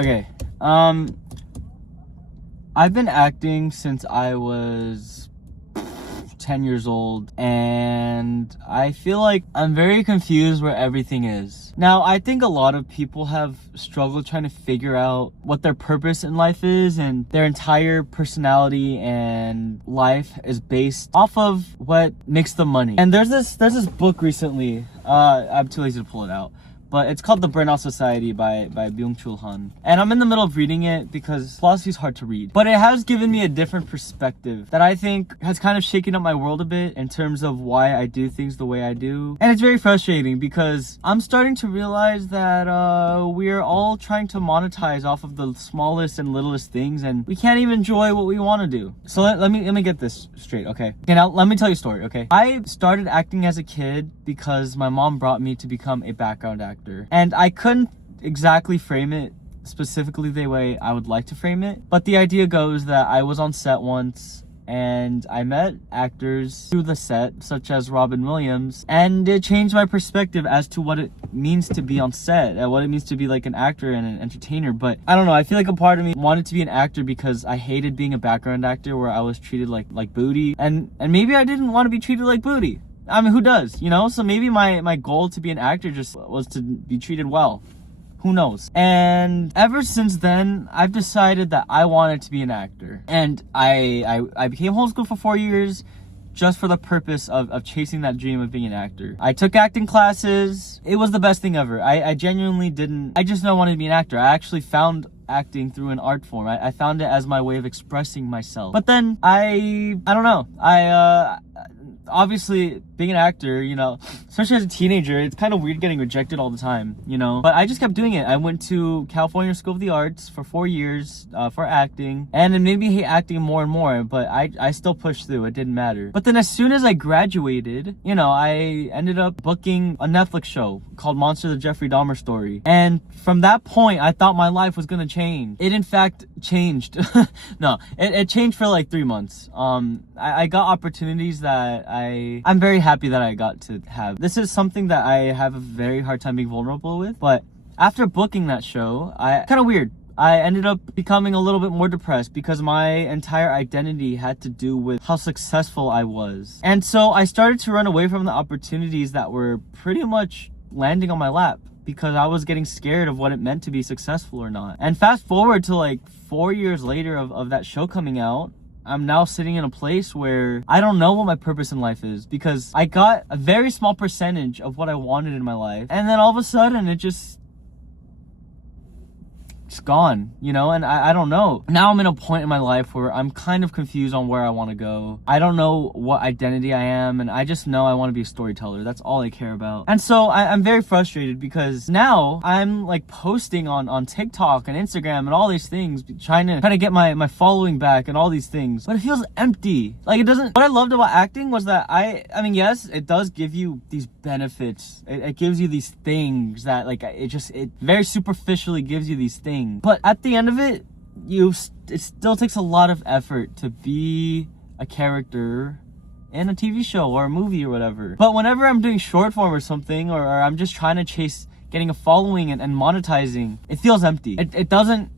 Okay. I've been acting since I was 10 years old, and I feel like I'm very confused where everything is. Now, I think a lot of people have struggled trying to figure out what their purpose in life is, and their entire personality and life is based off of what makes them money. And there's this book recently, I'm too lazy to pull it out, but it's called The Burnout Society by Byung-Chul Han. And I'm in the middle of reading it because philosophy is hard to read. But it has given me a different perspective that I think has kind of shaken up my world a bit in terms of why I do things the way I do. And it's very frustrating because I'm starting to realize that we're all trying to monetize off of the smallest and littlest things, and we can't even enjoy what we want to do. So let me get this straight, okay? Okay, now let me tell you a story, okay? I started acting as a kid because my mom brought me to become a background actor. And I couldn't exactly frame it specifically the way I would like to frame it, but the idea goes that I was on set once and I met actors through the set, such as Robin Williams, and it changed my perspective as to what it means to be on set and what it means to be like an actor and an entertainer. But I don't know, I feel like a part of me wanted to be an actor because I hated being a background actor where I was treated like booty, and maybe I didn't want to be treated like booty. I mean, who does, you know? So maybe my goal to be an actor just was to be treated well. Who knows? And ever since then, I've decided that I wanted to be an actor. And I became homeschooled for 4 years just for the purpose of chasing that dream of being an actor. I took acting classes. It was the best thing ever. I genuinely didn't, I just know I wanted to be an actor. I actually found acting through an art form. I found it as my way of expressing myself. But then I don't know. Obviously, being an actor, you know, especially as a teenager, it's kind of weird getting rejected all the time, you know? But I just kept doing it. I went to California School of the Arts for 4 years for acting, and it made me hate acting more and more, but I still pushed through. It didn't matter. But then as soon as I graduated, you know, I ended up booking a Netflix show called Monster: The Jeffrey Dahmer Story. And from that point, I thought my life was gonna change. It in fact changed. No, it changed for like 3 months. I got opportunities that I'm very happy that I got to have. This is something that I have a very hard time being vulnerable with, but after booking that show, kind of weird. I ended up becoming a little bit more depressed because my entire identity had to do with how successful I was. And so I started to run away from the opportunities that were pretty much landing on my lap because I was getting scared of what it meant to be successful or not. And fast forward to like 4 years later of that show coming out, I'm now sitting in a place where I don't know what my purpose in life is because I got a very small percentage of what I wanted in my life. And then all of a sudden it's gone, you know? And I don't know. Now I'm in a point in my life where I'm kind of confused on where I want to go. I don't know what identity I am, and I just know I want to be a storyteller. That's all I care about. And so I'm very frustrated because now I'm like posting on TikTok and Instagram and all these things, trying to get my following back and all these things, but it feels empty. Like it doesn't. What I loved about acting was that I mean, yes, it does give you these benefits. It gives you these things that like it very superficially gives you these things. But at the end of it, it still takes a lot of effort to be a character in a TV show or a movie or whatever. But whenever I'm doing short form or something, or I'm just trying to chase getting a following and monetizing, it feels empty. It doesn't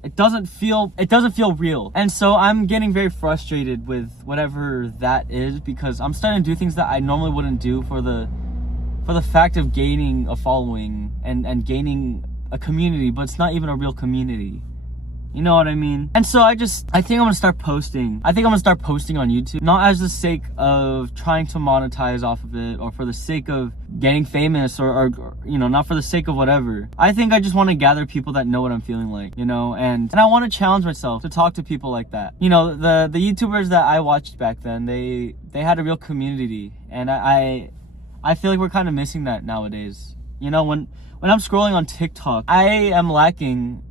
feel real. And so I'm getting very frustrated with whatever that is because I'm starting to do things that I normally wouldn't do for the fact of gaining a following and gaining a community, but it's not even a real community. You know what I mean? And so I think I'm gonna start posting. I think I'm gonna start posting on YouTube, not as the sake of trying to monetize off of it or for the sake of getting famous or you know, not for the sake of whatever. I think I just want to gather people that know what I'm feeling like, you know, and I want to challenge myself to talk to people like that. You know, the YouTubers that I watched back then, they had a real community, and I feel like we're kind of missing that nowadays. You know, when I'm scrolling on TikTok, I'm lacking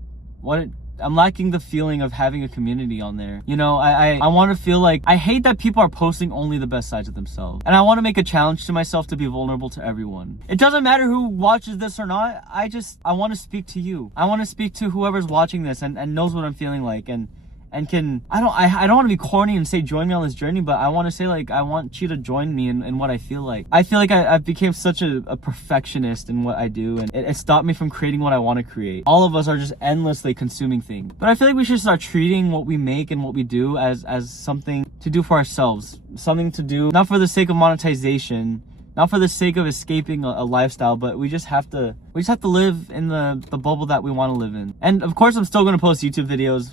the feeling of having a community on there. You know, I want to feel like, I hate that people are posting only the best sides of themselves. And I want to make a challenge to myself to be vulnerable to everyone. It doesn't matter who watches this or not. I want to speak to you. I want to speak to whoever's watching this and knows what I'm feeling like. And and can I don't want to be corny and say join me on this journey, but I want to say like I want you to join me in what I feel like. I feel like I've became such a perfectionist in what I do, and it stopped me from creating what I want to create. All of us are just endlessly consuming things, but I feel like we should start treating what we make and what we do as something to do for ourselves, something to do not for the sake of monetization, not for the sake of escaping a lifestyle, but we just have to live in the bubble that we want to live in. And of course I'm still going to post YouTube videos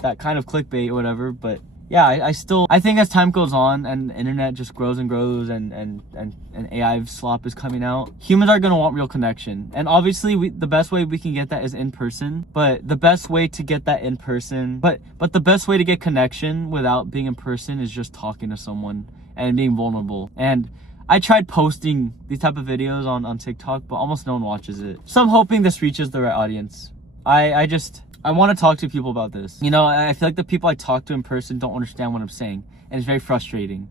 that kind of clickbait or whatever, but yeah, I think as time goes on and the internet just grows and grows and AI slop is coming out, humans are going to want real connection. And obviously the best way we can get that is in person, but the best way to get that in person, but the best way to get connection without being in person is just talking to someone and being vulnerable. And I tried posting these type of videos on TikTok, but almost no one watches it. So I'm hoping this reaches the right audience. I want to talk to people about this. You know, I feel like the people I talk to in person don't understand what I'm saying, and it's very frustrating.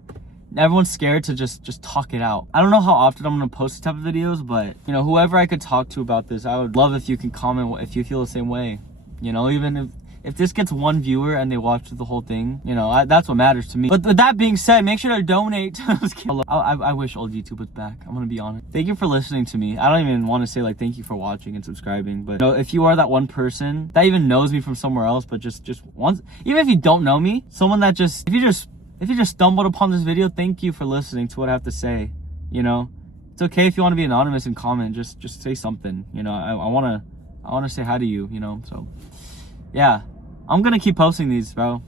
Everyone's scared to just talk it out. I don't know how often I'm going to post this type of videos, but, you know, whoever I could talk to about this, I would love if you can comment if you feel the same way. You know, even if this gets one viewer and they watch the whole thing, you know, that's what matters to me. But with that being said, make sure to donate. I wish old YouTube was back. I'm gonna be honest. Thank you for listening to me. I don't even want to say like thank you for watching and subscribing, but you know, if you are that one person that even knows me from somewhere else, but just once, even if you don't know me, someone that if you just stumbled upon this video, thank you for listening to what I have to say. You know, it's okay if you want to be anonymous and comment. Just say something. You know, I wanna say hi to you. You know, so yeah. I'm gonna keep posting these, bro.